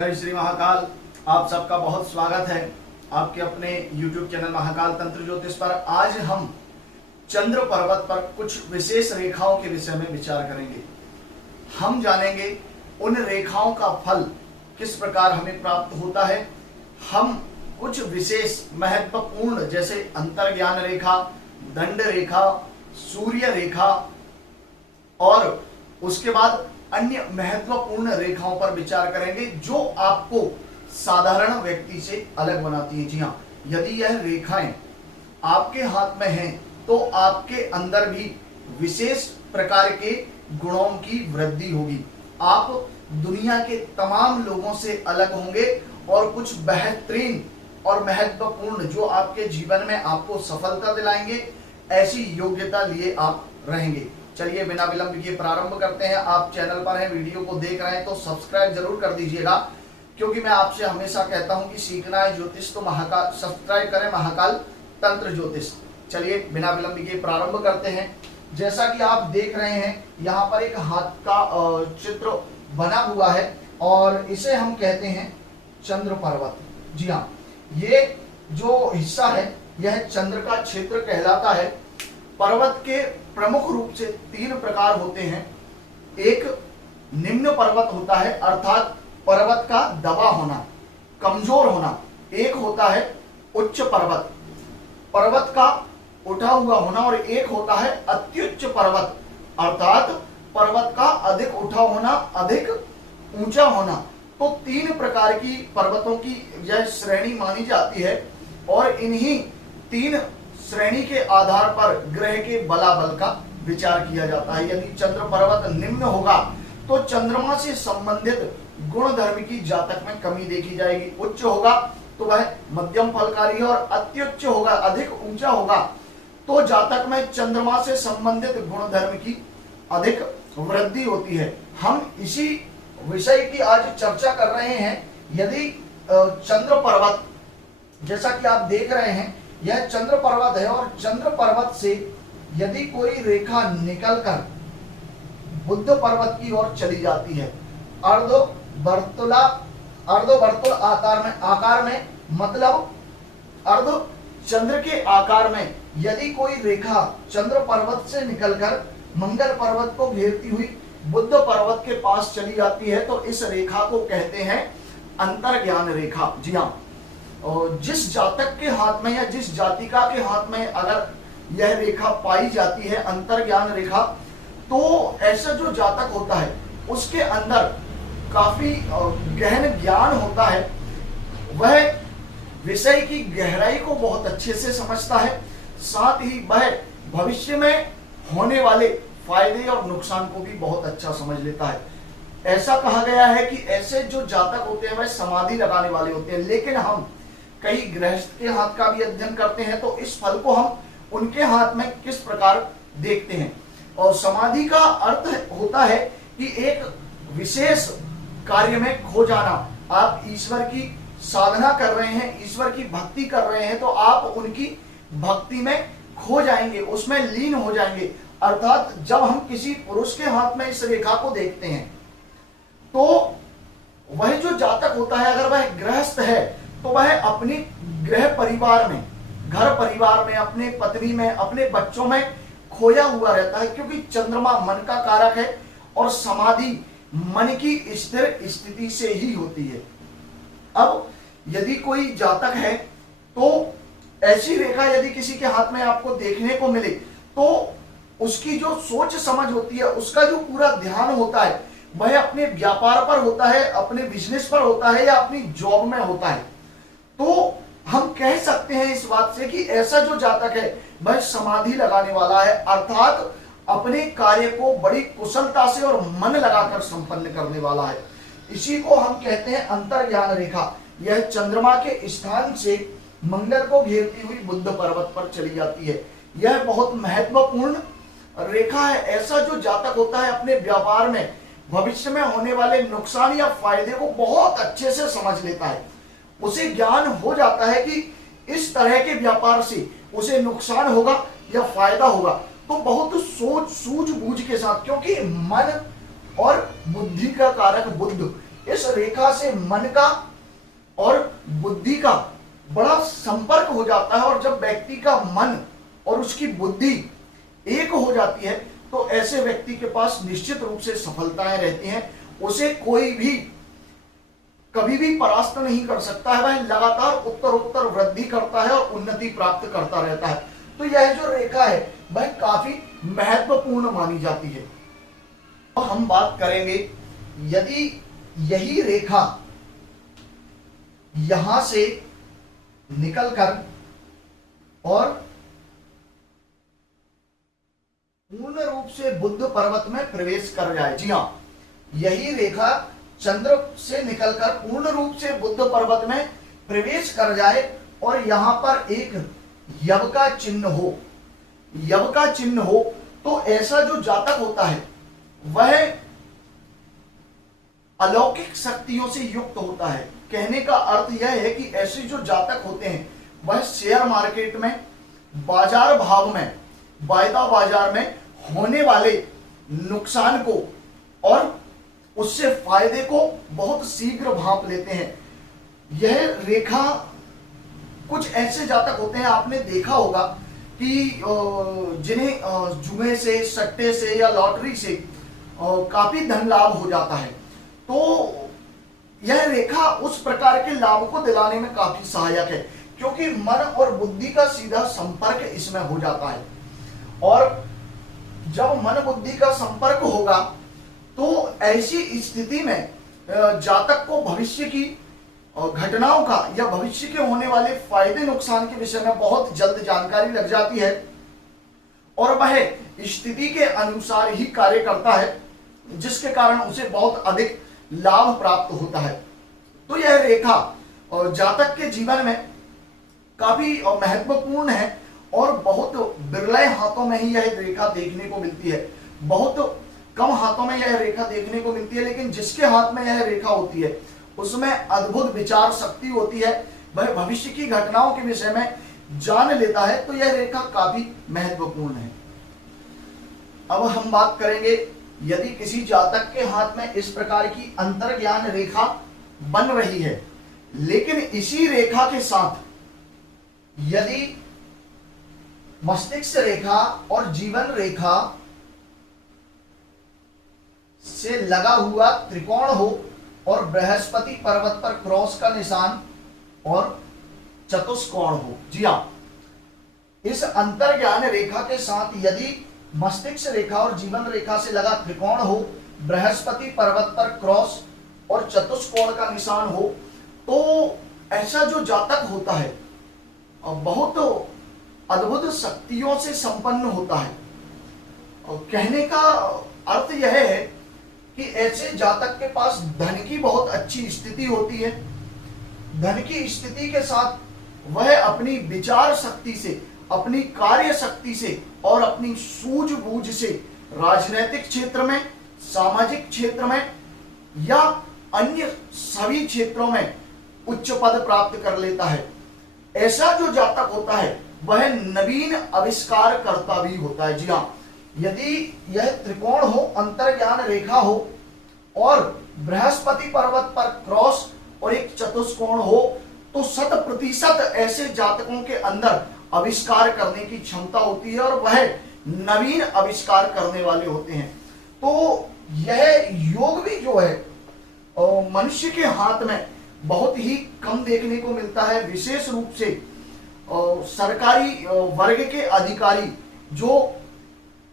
जय श्री महाकाल। आप सबका बहुत स्वागत है आपके अपने YouTube चैनल महाकाल तंत्र ज्योतिष पर। आज हम चंद्र पर्वत पर कुछ विशेष रेखाओं के विषय में विचार करेंगे। हम जानेंगे उन रेखाओं का फल किस प्रकार हमें प्राप्त होता है। हम कुछ विशेष महत्वपूर्ण जैसे अंतर्ज्ञान रेखा, दंड रेखा, सूर्य रेखा और उसके बाद अन्य महत्वपूर्ण रेखाओं पर विचार करेंगे जो आपको साधारण व्यक्ति से अलग बनाती हैं। जी हाँ, यदि यह रेखाएं आपके हाथ में हैं तो आपके अंदर भी विशेष प्रकार के गुणों की वृद्धि होगी। आप दुनिया के तमाम लोगों से अलग होंगे और कुछ बेहतरीन और महत्वपूर्ण जो आपके जीवन में आपको सफलता दिलाएंगे, ऐसी योग्यता लिए आप रहेंगे। चलिए बिना विलंब किए प्रारंभ करते हैं। आप चैनल पर हैं, वीडियो को देख रहे हैं तो सब्सक्राइब जरूर कर दीजिएगा, क्योंकि मैं आपसे हमेशा कहता हूं कि सीखना है ज्योतिष तो महाकाल सब्सक्राइब करें, महाकाल तंत्र ज्योतिष। चलिए बिना विलंब किए प्रारंभ करते हैं। जैसा कि आप देख रहे हैं यहाँ पर एक हाथ का चित्र बना हुआ है और इसे हम कहते हैं चंद्र पर्वत। जी हाँ, ये जो हिस्सा है यह चंद्र का क्षेत्र कहलाता है। पर्वत के प्रमुख रूप से तीन प्रकार होते हैं। एक निम्न पर्वत होता है, अर्थात पर्वत का दबा होना, कमजोर होना। एक होता है उच्च पर्वत, पर्वत का उठा हुआ होना। और एक होता है अत्युच्च पर्वत, अर्थात पर्वत का अधिक उठा होना, अधिक ऊंचा होना। तो तीन प्रकार की पर्वतों की यह श्रेणी मानी जाती है और इन्हीं तीन श्रेणी के आधार पर ग्रह के बलाबल का विचार किया जाता है। यदि चंद्र पर्वत निम्न होगा तो चंद्रमा से संबंधित गुण धर्म की जातक में कमी देखी जाएगी। उच्च होगा तो वह मध्यम फलकारी है और अत्युच्च होगा, अधिक ऊंचा होगा तो जातक में चंद्रमा से संबंधित गुण धर्म की अधिक वृद्धि होती है। हम इसी विषय की आज चर्चा कर रहे हैं। यदि चंद्र पर्वत, जैसा कि आप देख रहे हैं, यह चंद्र पर्वत है और चंद्र पर्वत से यदि कोई रेखा निकलकर बुध पर्वत की ओर चली जाती है, अर्धवर्तुल आकार में, मतलब अर्ध चंद्र के आकार में यदि कोई रेखा चंद्र पर्वत से निकलकर मंगल पर्वत को घेरती हुई बुध पर्वत के पास चली जाती है तो इस रेखा को कहते हैं अंतर्ज्ञान रेखा। जी हाँ, और जिस जातक के हाथ में या जिस जातिका के हाथ में अगर यह रेखा पाई जाती है अंतर्ज्ञान रेखा, तो ऐसा जो जातक होता है उसके अंदर काफी गहन ज्ञान होता है। वह विषय की गहराई को बहुत अच्छे से समझता है, साथ ही वह भविष्य में होने वाले फायदे और नुकसान को भी बहुत अच्छा समझ लेता है। ऐसा कहा गया है कि ऐसे जो जातक होते हैं वह समाधि लगाने वाले होते हैं। लेकिन हम कई गृहस्थ के हाथ का भी अध्ययन करते हैं तो इस फल को हम उनके हाथ में किस प्रकार देखते हैं। और समाधि का अर्थ होता है कि एक विशेष कार्य में खो जाना। आप ईश्वर की साधना कर रहे हैं, ईश्वर की भक्ति कर रहे हैं तो आप उनकी भक्ति में खो जाएंगे, उसमें लीन हो जाएंगे। अर्थात जब हम किसी पुरुष के हाथ में इस रेखा को देखते हैं तो वह जो जातक होता है, अगर वह गृहस्थ है तो वह अपनी गृह परिवार में, घर परिवार में, अपने पत्नी में, अपने बच्चों में खोया हुआ रहता है, क्योंकि चंद्रमा मन का कारक है और समाधि मन की स्थिर स्थिति से ही होती है। अब यदि कोई जातक है तो ऐसी रेखा यदि किसी के हाथ में आपको देखने को मिले तो उसकी जो सोच समझ होती है, उसका जो पूरा ध्यान होता है वह अपने व्यापार पर होता है, अपने बिजनेस पर होता है या अपनी जॉब में होता है। तो हम कह सकते हैं इस बात से कि ऐसा जो जातक है वह समाधि लगाने वाला है, अर्थात अपने कार्य को बड़ी कुशलता से और मन लगाकर संपन्न करने वाला है। इसी को हम कहते हैं अंतर्ज्ञान रेखा। यह चंद्रमा के स्थान से मंगल को घेरती हुई बुध पर्वत पर चली जाती है। यह बहुत महत्वपूर्ण रेखा है। ऐसा जो जातक होता है अपने व्यापार में भविष्य में होने वाले नुकसान या फायदे को बहुत अच्छे से समझ लेता है। उसे ज्ञान हो जाता है कि इस तरह के व्यापार से उसे नुकसान होगा या फायदा होगा, तो बहुत सोच सूझबूझ के साथ, क्योंकि मन और बुद्धि का कारक बुध इस रेखा से मन का और बुद्धि का बड़ा संपर्क हो जाता है, और जब व्यक्ति का मन और उसकी बुद्धि एक हो जाती है तो ऐसे व्यक्ति के पास निश्चित रूप से सफलताएं रहती हैं। उसे कोई भी कभी भी परास्त नहीं कर सकता है, वह लगातार उत्तरोत्तर वृद्धि करता है और उन्नति प्राप्त करता रहता है। तो यह जो रेखा है वह काफी महत्वपूर्ण मानी जाती है। तो हम बात करेंगे, यदि यही रेखा यहां से निकलकर और पूर्ण रूप से बुद्ध पर्वत में प्रवेश कर जाए। जी हाँ, यही रेखा चंद्र से निकलकर पूर्ण रूप से बुद्ध पर्वत में प्रवेश कर जाए और यहां पर एक यव का चिन्ह हो, यव का चिन्ह हो, तो ऐसा जो जातक होता है वह अलौकिक शक्तियों से युक्त होता है। कहने का अर्थ यह है कि ऐसे जो जातक होते हैं वह शेयर मार्केट में, बाजार भाव में, वायदा बाजार में होने वाले नुकसान को और उससे फायदे को बहुत शीघ्र भांप लेते हैं। यह रेखा, कुछ ऐसे जातक होते हैं, आपने देखा होगा कि जिन्हें जुए से, सट्टे से या लॉटरी से काफी धन लाभ हो जाता है, तो यह रेखा उस प्रकार के लाभ को दिलाने में काफी सहायक है, क्योंकि मन और बुद्धि का सीधा संपर्क इसमें हो जाता है। और जब मन बुद्धि का संपर्क होगा तो ऐसी स्थिति में जातक को भविष्य की घटनाओं का या भविष्य के होने वाले फायदे नुकसान के विषय में बहुत जल्द जानकारी लग जाती है और वह स्थिति के अनुसार ही कार्य करता है, जिसके कारण उसे बहुत अधिक लाभ प्राप्त होता है। तो यह रेखा जातक के जीवन में काफी महत्वपूर्ण है और बहुत बिरले हाथों में ही यह रेखा देखने को मिलती है। बहुत कम हाथों में यह रेखा देखने को मिलती है, लेकिन जिसके हाथ में यह रेखा होती है उसमें अद्भुत विचार शक्ति होती है, वह भविष्य की घटनाओं के विषय में जान लेता है। तो यह रेखा काफी महत्वपूर्ण है। अब हम बात करेंगे, यदि किसी जातक के हाथ में इस प्रकार की अंतर्ज्ञान रेखा बन रही है, लेकिन इसी रेखा के साथ यदि मस्तिष्क रेखा और जीवन रेखा से लगा हुआ त्रिकोण हो और बृहस्पति पर्वत पर क्रॉस का निशान और चतुष्कोण हो। जी हाँ, इस अंतर्ज्ञान रेखा के साथ यदि मस्तिष्क रेखा और जीवन रेखा से लगा त्रिकोण हो, बृहस्पति पर्वत पर क्रॉस और चतुष्कोण का निशान हो, तो ऐसा जो जातक होता है बहुत अद्भुत शक्तियों से संपन्न होता है। कहने का अर्थ यह है कि ऐसे जातक के पास धन की बहुत अच्छी स्थिति होती है। धन की स्थिति के साथ वह अपनी विचार शक्ति से, अपनी कार्य शक्ति से और अपनी सूझबूझ से राजनीतिक क्षेत्र में, सामाजिक क्षेत्र में या अन्य सभी क्षेत्रों में उच्च पद प्राप्त कर लेता है। ऐसा जो जातक होता है वह नवीन आविष्कार करता भी होता है। जी हाँ, यदि यह त्रिकोण हो, अंतर्ज्ञान रेखा हो और बृहस्पति पर्वत पर क्रॉस और एक चतुष्कोण हो, तो 100% ऐसे जातकों के अंदर आविष्कार करने की क्षमता होती है और वह नवीन आविष्कार करने वाले होते हैं। तो यह योग भी जो है मनुष्य के हाथ में बहुत ही कम देखने को मिलता है। विशेष रूप से सरकारी वर्ग के अधिकारी जो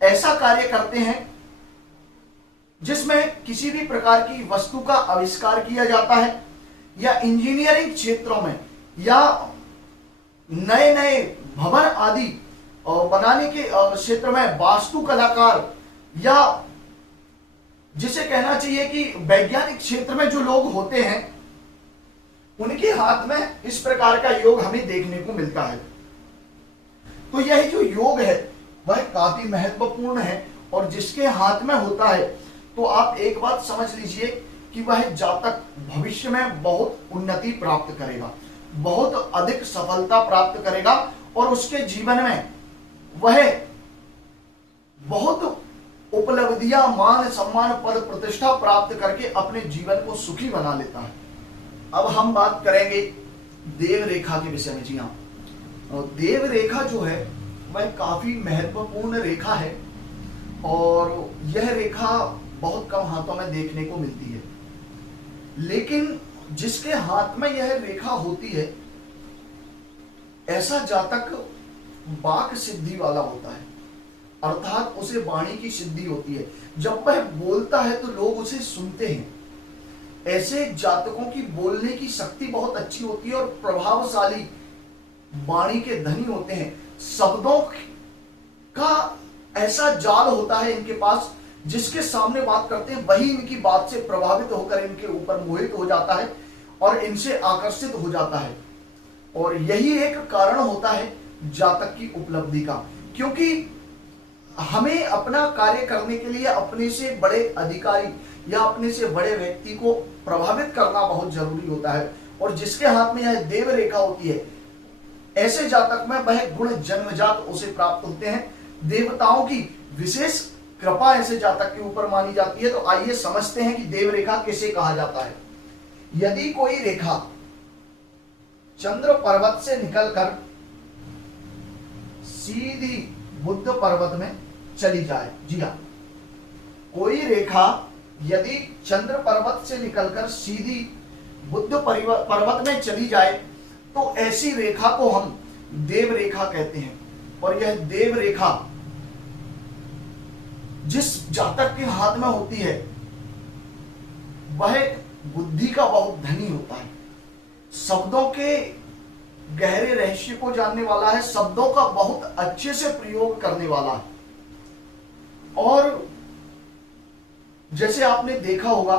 ऐसा कार्य करते हैं जिसमें किसी भी प्रकार की वस्तु का आविष्कार किया जाता है, या इंजीनियरिंग क्षेत्रों में, या नए नए भवन आदि बनाने के क्षेत्र में वास्तु कलाकार, या जिसे कहना चाहिए कि वैज्ञानिक क्षेत्र में जो लोग होते हैं, उनके हाथ में इस प्रकार का योग हमें देखने को मिलता है। तो यह जो योग है वह काफी महत्वपूर्ण है और जिसके हाथ में होता है तो आप एक बात समझ लीजिए कि वह जातक भविष्य में बहुत उन्नति प्राप्त करेगा, बहुत अधिक सफलता प्राप्त करेगा और उसके जीवन में वह बहुत उपलब्धियां, मान सम्मान, पद प्रतिष्ठा प्राप्त करके अपने जीवन को सुखी बना लेता है। अब हम बात करेंगे देव रेखा के विषय में। जी हाँ, देव रेखा जो है वह काफी महत्वपूर्ण रेखा है और यह रेखा बहुत कम हाथों में देखने को मिलती है, लेकिन जिसके हाथ में यह रेखा होती है ऐसा जातक वाक सिद्धि वाला होता है, अर्थात उसे वाणी की सिद्धि होती है। जब वह बोलता है तो लोग उसे सुनते हैं। ऐसे जातकों की बोलने की शक्ति बहुत अच्छी होती है और प्रभावशाली वाणी के धनी होते हैं। शब्दों का ऐसा जाल होता है इनके पास, जिसके सामने बात करते हैं वही इनकी बात से प्रभावित होकर इनके ऊपर मोहित हो जाता है और इनसे आकर्षित हो जाता है। और यही एक कारण होता है जातक की उपलब्धि का, क्योंकि हमें अपना कार्य करने के लिए अपने से बड़े अधिकारी या अपने से बड़े व्यक्ति को प्रभावित करना बहुत जरूरी होता है। और जिसके हाथ में यह देव रेखा होती है ऐसे जातक में वह गुण जन्मजात उसे प्राप्त होते हैं। देवताओं की विशेष कृपा ऐसे जातक के ऊपर मानी जाती है। तो आइए समझते हैं कि देव रेखा किसे कहा जाता है। यदि कोई रेखा चंद्र पर्वत से निकलकर सीधी बुध पर्वत में चली जाए, जी हाँ, कोई रेखा यदि चंद्र पर्वत से निकलकर सीधी बुध पर्वत में चली जाए तो ऐसी रेखा को हम देव रेखा कहते हैं। और यह देव रेखा जिस जातक के हाथ में होती है वह बुद्धि का बहुत धनी होता है, शब्दों के गहरे रहस्य को जानने वाला है, शब्दों का बहुत अच्छे से प्रयोग करने वाला है। और जैसे आपने देखा होगा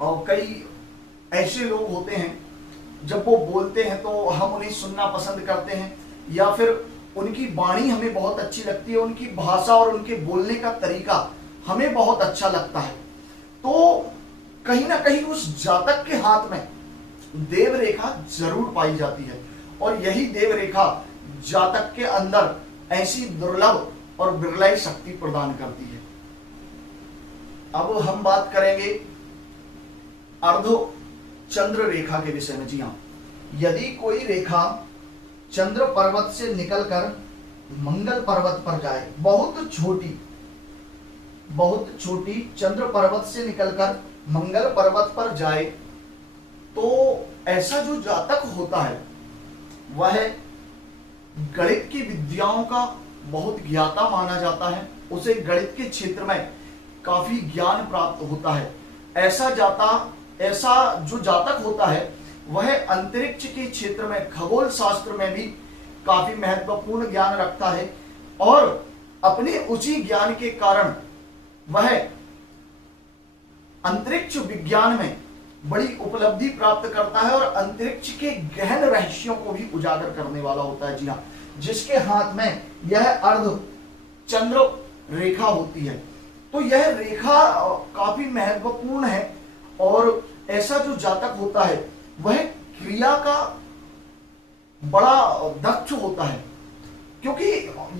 और कई ऐसे लोग होते हैं जब वो बोलते हैं तो हम उन्हें सुनना पसंद करते हैं, या फिर उनकी वाणी हमें बहुत अच्छी लगती है, उनकी भाषा और उनके बोलने का तरीका हमें बहुत अच्छा लगता है। तो कहीं ना कहीं उस जातक के हाथ में देव रेखा जरूर पाई जाती है और यही देव रेखा जातक के अंदर ऐसी दुर्लभ और विरल शक्ति प्रदान करती है। अब हम बात करेंगे अर्धो चंद्र रेखा के विषय में। जी हाँ, यदि कोई रेखा चंद्र पर्वत से निकलकर मंगल पर्वत पर जाए, बहुत छोटी चंद्र पर्वत से निकलकर मंगल पर्वत पर जाए, तो ऐसा जो जातक होता है वह गणित की विद्याओं का बहुत ज्ञाता माना जाता है, उसे गणित के क्षेत्र में काफी ज्ञान प्राप्त होता है। ऐसा जो जातक होता है वह अंतरिक्ष के क्षेत्र में, खगोल शास्त्र में भी काफी महत्वपूर्ण ज्ञान रखता है और अपने उसी ज्ञान के कारण वह अंतरिक्ष विज्ञान में बड़ी उपलब्धि प्राप्त करता है और अंतरिक्ष के गहन रहस्यों को भी उजागर करने वाला होता है। जी हाँ, जिसके हाथ में यह अर्ध चंद्र रेखा होती है। तो यह रेखा काफी महत्वपूर्ण है और ऐसा जो जातक होता है वह क्रिया का बड़ा दक्ष होता है, क्योंकि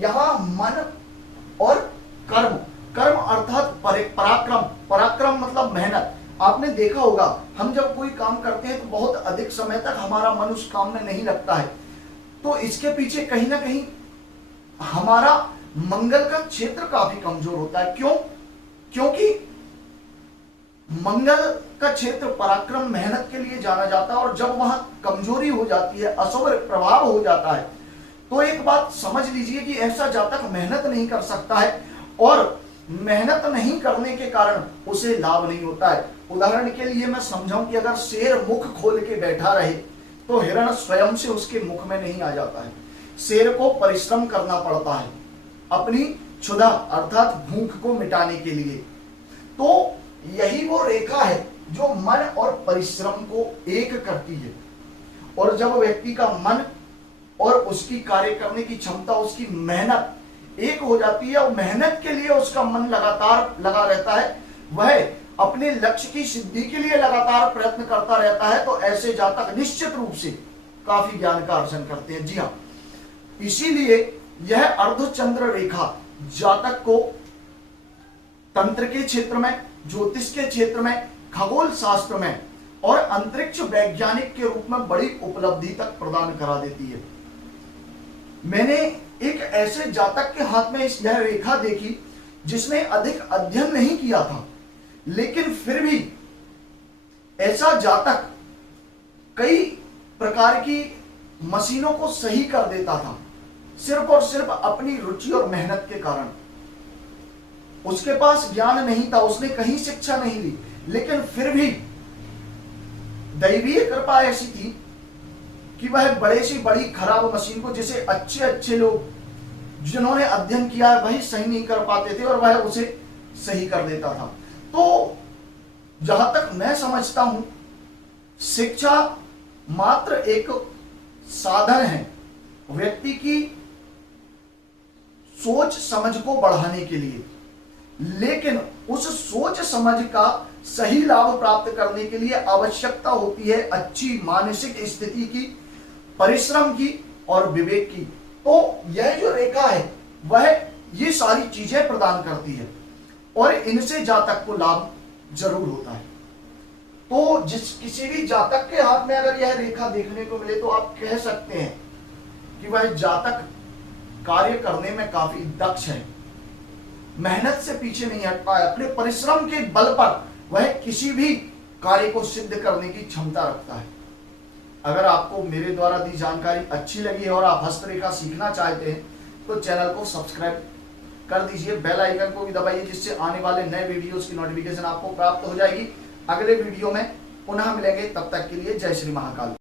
यहाँ मन और कर्म अर्थात पराक्रम मतलब मेहनत। आपने देखा होगा हम जब कोई काम करते हैं तो बहुत अधिक समय तक हमारा मन उस काम में नहीं लगता है, तो इसके पीछे कहीं ना कहीं हमारा मंगल का क्षेत्र काफी कमजोर होता है। क्योंकि मंगल का क्षेत्र पराक्रम मेहनत के लिए जाना जाता है और जब वहां कमजोरी हो जाती है, अशुभ प्रभाव हो जाता है, तो एक बात समझ लीजिए कि ऐसा जातक मेहनत नहीं कर सकता है और मेहनत नहीं करने के कारण उसे लाभ नहीं होता है। उदाहरण के लिए मैं समझाऊं कि अगर शेर मुख खोल के बैठा रहे तो हिरण स्वयं से उसके मुख में नहीं आ जाता है। शेर को परिश्रम करना पड़ता है अपनी क्षुधा अर्थात भूख को मिटाने के लिए। तो यही वो रेखा है जो मन और परिश्रम को एक करती है। और जब व्यक्ति का मन और उसकी कार्य करने की क्षमता, उसकी मेहनत एक हो जाती है और मेहनत के लिए उसका मन लगातार लगा रहता है, वह अपने लक्ष्य की सिद्धि के लिए लगातार प्रयत्न करता रहता है, तो ऐसे जातक निश्चित रूप से काफी ज्ञान का अर्जन करते हैं। जी हाँ, इसीलिए यह अर्धचंद्र रेखा जातक को तंत्र के क्षेत्र में, ज्योतिष के क्षेत्र में, खगोल शास्त्र में और अंतरिक्ष वैज्ञानिक के रूप में बड़ी उपलब्धि तक प्रदान करा देती है। मैंने एक ऐसे जातक के हाथ में यह रेखा देखी जिसने अधिक अध्ययन नहीं किया था, लेकिन फिर भी ऐसा जातक कई प्रकार की मशीनों को सही कर देता था, सिर्फ और सिर्फ अपनी रुचि और मेहनत के कारण। उसके पास ज्ञान नहीं था, उसने कहीं शिक्षा नहीं ली, लेकिन फिर भी दैवीय कृपा ऐसी थी कि वह बड़े से बड़ी खराब मशीन को, जिसे अच्छे अच्छे लोग जिन्होंने अध्ययन किया है वही सही नहीं कर पाते थे, और वह उसे सही कर देता था। तो जहां तक मैं समझता हूं, शिक्षा मात्र एक साधन है व्यक्ति की सोच समझ को बढ़ाने के लिए, लेकिन उस सोच समझ का सही लाभ प्राप्त करने के लिए आवश्यकता होती है अच्छी मानसिक स्थिति की, परिश्रम की और विवेक की। तो यह जो रेखा है वह ये सारी चीजें प्रदान करती है और इनसे जातक को लाभ जरूर होता है। तो किसी भी जातक के हाथ में अगर यह रेखा देखने को मिले तो आप कह सकते हैं कि वह जातक कार्य करने में काफी दक्ष है, मेहनत से पीछे नहीं हटता है, अपने परिश्रम के बल पर वह किसी भी कार्य को सिद्ध करने की क्षमता रखता है। अगर आपको मेरे द्वारा दी जानकारी अच्छी लगी है और आप हस्तरेखा सीखना चाहते हैं तो चैनल को सब्सक्राइब कर दीजिए, बेल आइकन को भी दबाइए, जिससे आने वाले नए वीडियोस की नोटिफिकेशन आपको प्राप्त हो जाएगी। अगले वीडियो में पुनः मिलेंगे, तब तक के लिए जय श्री महाकाल।